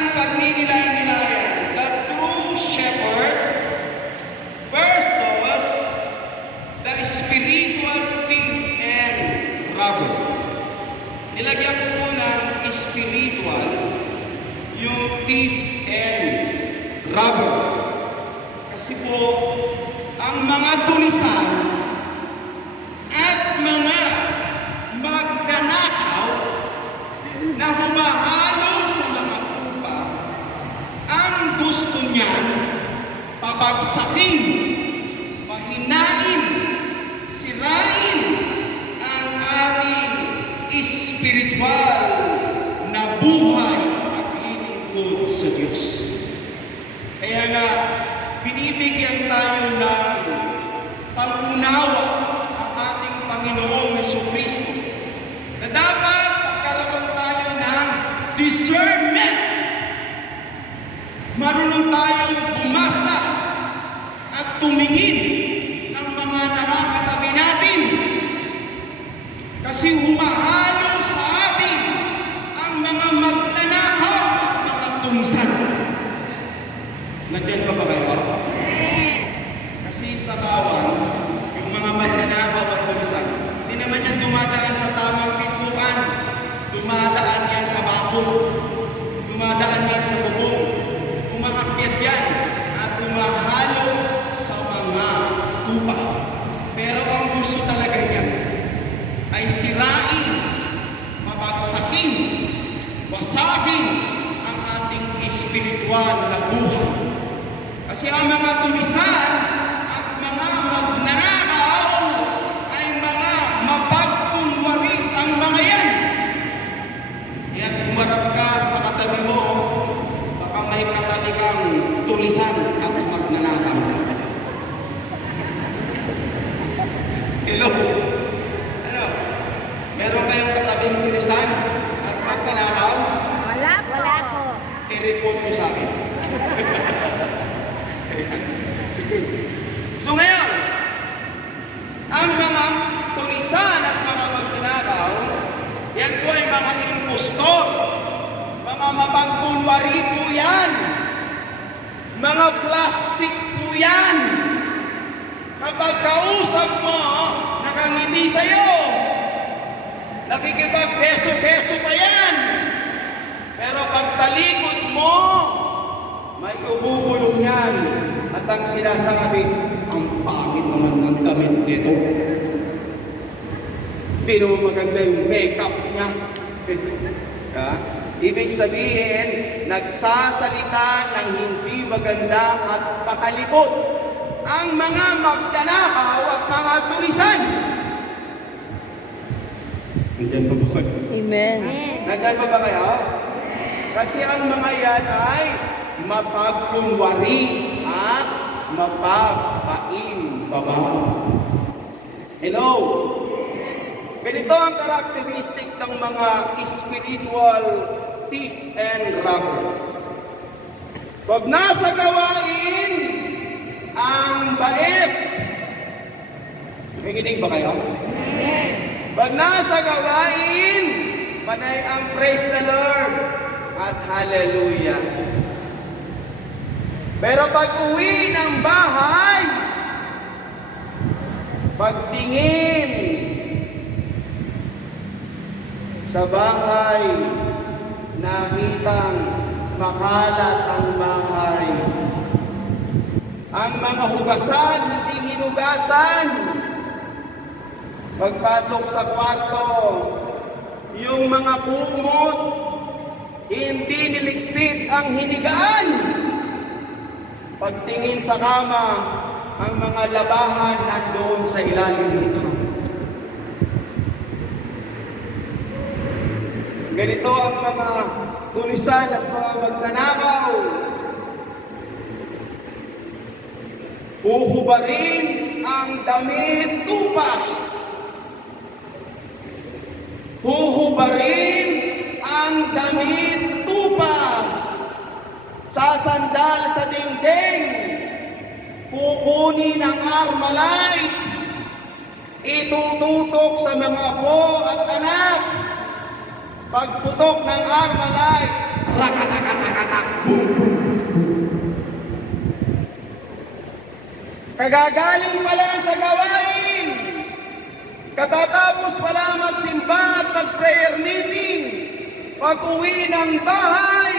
ating pagninilay-nilayan, the true shepherd versus the spiritual thief and robber. Nilagyan ko po ng spiritual yung thief and robber. Kasi po, ang mga tulisan at mga magnanakaw na humahalo sa mga pupa, ang gusto niyan pabagsakin, pahinain, sirain ang ating spiritual na buhay at lilingkod sa Diyos. Kaya nga, binibigyan tayo ng pangunawa ang ating Panginoong Jesucristo na dapat magkaroon tayo ng discernment. Marunong tayong bumasa at tumingin ng mga nakakatabi natin. Kasi humahalo sa atin ang mga magnanakaw at mga tumisan. Nandiyan pa ba kayo? Kasi sa kawan, yung mga magnanakaw at tumisan, hindi naman yan dumadaan sa tamang pintuan. Dumadaan yan sa bako. Dumadaan yan sa bubong. Umaakyat yan at humahalo sa mga tupa. Pero ang gusto talaga niyan ay sirain, mabagsakin, wasagin ang ating espiritual na buhay. Kasi ang mga tulisan at mga magnanakaw ay mga mapagkunwari ang mga yan. Kaya kumarap ka sa katabi mo, baka may katabi kang tulisan at magnanakaw. Hello? Meron kayong katabing tulisan at magnanakaw? Wala po. I-report nyo sa akin. So ngayon, ang mga tulisan at mga magnanakaw, yan po ay mga impostor, mga mapagkunwari po yan, mga plastic po yan. Kapag kausap mo, nakangiti sa'yo, nakikipag-beso-beso pa yan. Pero pag talikod mo, may ububulong yan. At ang sinasabi, ang pangit naman ng damit nito. Hindi naman maganda yung makeup niya. Ibig sabihin, nagsasalita ng hindi maganda at patalikod ang mga magnanakaw at mga tulisan. Nandiyan pa ba kayo? Amen. Nandiyan pa ba kayo? Kasi ang mga yan ay mapagkunwari at mapagpaimbabaw. Hello? Ganito ang karakteristik ng mga spiritual thief and robber. Pag nasa gawain, ang bait. Nakikinig ba kayo? Pag nasa gawain, panay ang praise the Lord at hallelujah. Pero pag uwi ng bahay, pagtingin sa bahay, nakitang makalat ang bahay. Ang mga hugasan, hindi hinugasan. Pagpasok sa kwarto, yung mga kumot, hindi niligpit ang hinigaan. Pagtingin sa kama, ang mga labahan nandoon sa ilalim ng kama. Ganito ang mga tulisan at mga magnanakaw. Huhubarin ang damit tupa. Huhubarin ang damit tupa. Sasandal sa dingding. Kukunin ang Armalite. Itututok sa mga apo at anak. Pagputok ng Armalite, Rakatakatakata. Boom, boom, boom, boom. Kagagaling pa lang sa gawain. Katatapos pa lang magsimba at mag-prayer meeting. Pag-uwi ng bahay,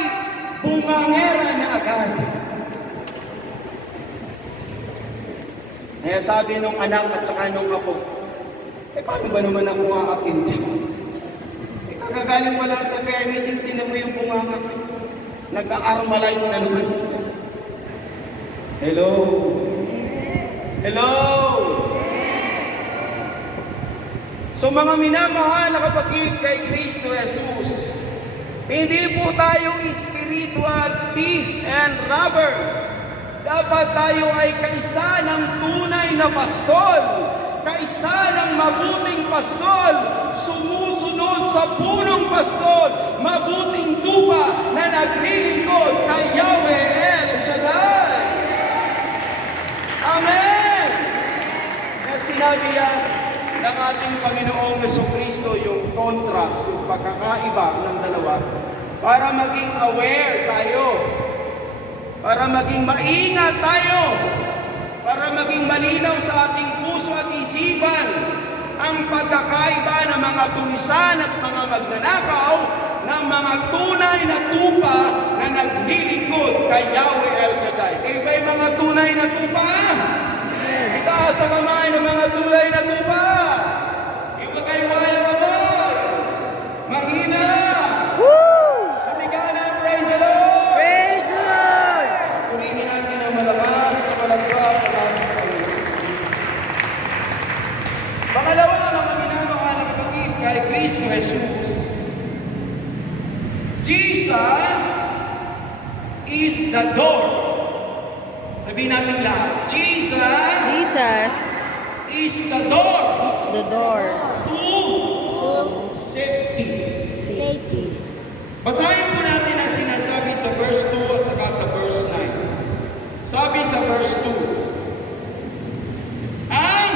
bumangera na agad. Kaya sabi nung anak at saka nung apo, paano ba naman ako makakatindi? Kagagaling pa lang sa prayer meeting, tinan mo yung bunganga. Nagka-armalite na naman. Hello? Hello? So mga minamahal na kapatid kay Kristo Jesus, hindi po tayo spiritual thief and robber. Dapat tayo ay kaisa ng tunay na pastol, kaisa ng mabuting pastol, sumusunod sa punong pastol, mabuting tupa na naglilingkod kay Yahweh El Shaddai. Amen! Kaya sinabi yan ng ating Panginoong Jesucristo yung contrast, yung pagkakaiba ng dalawa, para maging aware tayo, para maging maingat tayo, para maging malinaw sa ating puso at isipan ang pagkakaiba ng mga tulisan at mga magnanakaw ng mga tunay na tupa na naglilingkod kay Yahweh El Shaddai. Kayo ba'y mga tunay na tupa? Itaas ang kamay ng mga tunay na tupa. Iwag kayo kaya kamay. Mahina. Woo! Sumigana, praise the Lord. Praise the Lord! Purihin natin ang malakas sa malagpag ng ating Panginoon. Pangalawa, mga minamahal na kapatid kay Kristo Jesus. Jesus is the door. Sabihin natin lahat. Jesus Jesus is the door is the door to safety. safety. Basahin po natin ang sinasabi sa verse 2 at saka sa verse 9. Sabi sa verse 2, ang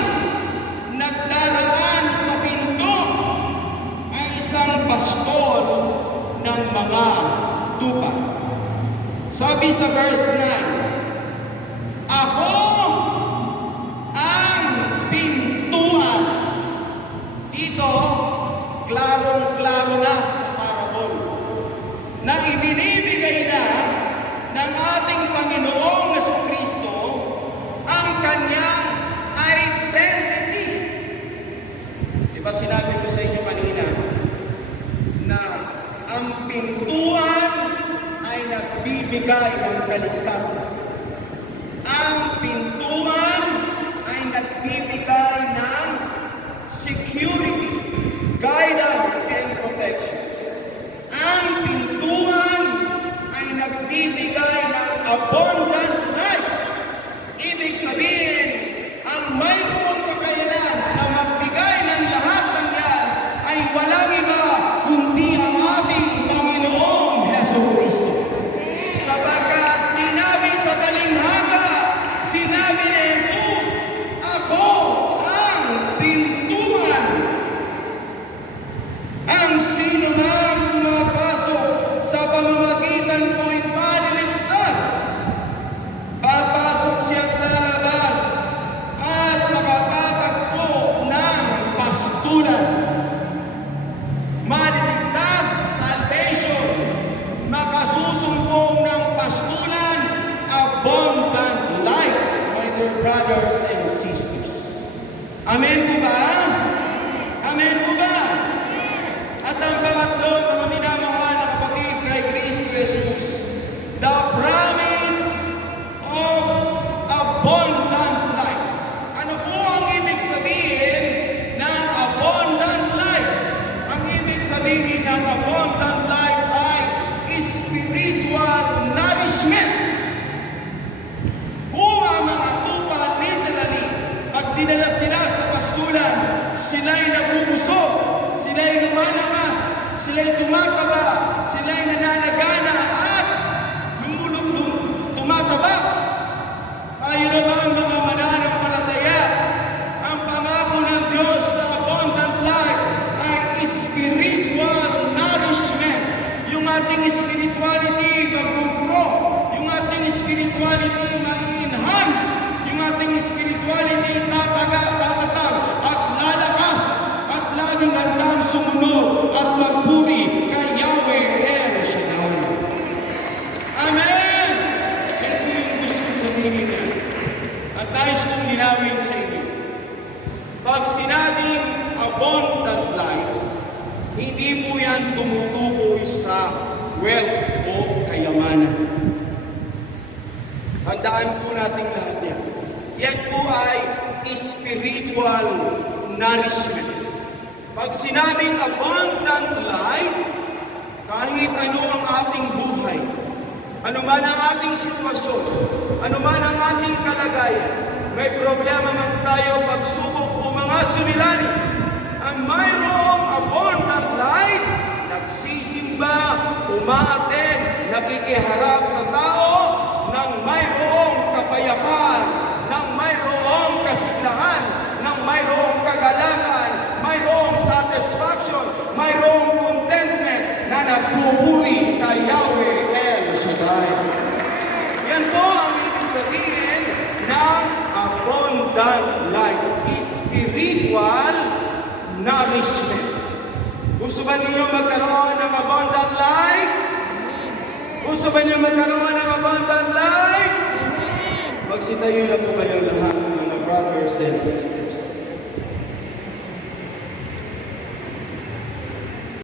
nagdaraan sa pinto ay isang pastol ng mga tupa. Sabi sa verse 9, ako ang pintuan. Dito, klarong-klaro na sa parabol na ibinibigay na ng ating Panginoong Jesucristo ang kanyang identity. Diba sinabi ko sa inyo kanina na ang pintuan ay nagbibigay ng kaligtasan. Ang pintuan ay nagbibigay ng security, guidance, and protection. Ang pintuan ay nagbibigay ng abundant life. Ibig sabihin, ang mayroong kakayanan na magbigay ng lahat ng yan ay walang iba kundi ang ating Panginoong Jesucristo. Sapagkat sinabi sa talinghaga, sinabi ni Jesus, ako ang pintuan. Ang sino man pumapasok sa pamamagitan ko'y maliligtas ating spirituality mag-grow, yung ating spirituality ma-enhance, yung ating spirituality tatatag at lalakas at laging handang sumunod at magpuri kay Yahweh El Shaddai. Amen! Yan po yung gusto sabihin niya. At nais kong linawin sa inyo. Pag sinabing abundant life, hindi po yan tumutukoy sa wealth o kayamanan. Tandaan po natin lahat yan. Yan po ay spiritual nourishment. Pag sinabing abundant life, kahit ano ang ating buhay, ano man ang ating sitwasyon, ano man ang ating kalagayan, may problema man tayo, pagsubok o mga suliranin, ang mayroong abundant life, nagsisimba, umaaten, nakikiharap sa tao, ng mayroong kapayapaan, ng mayroong kasiglahan, ng mayroong kagalakan, mayroong satisfaction, mayroong contentment na nagpupuri kay Yahweh El Shaddai. Yan po ang ibig sabihin ng abundant life, spiritual nourishment. Gusto ba ninyo magkaroon ng abundant life? Gusto ba ninyo magkaroon ng abundant life? Magsitayo na po kayo lahat, mga brothers and sisters.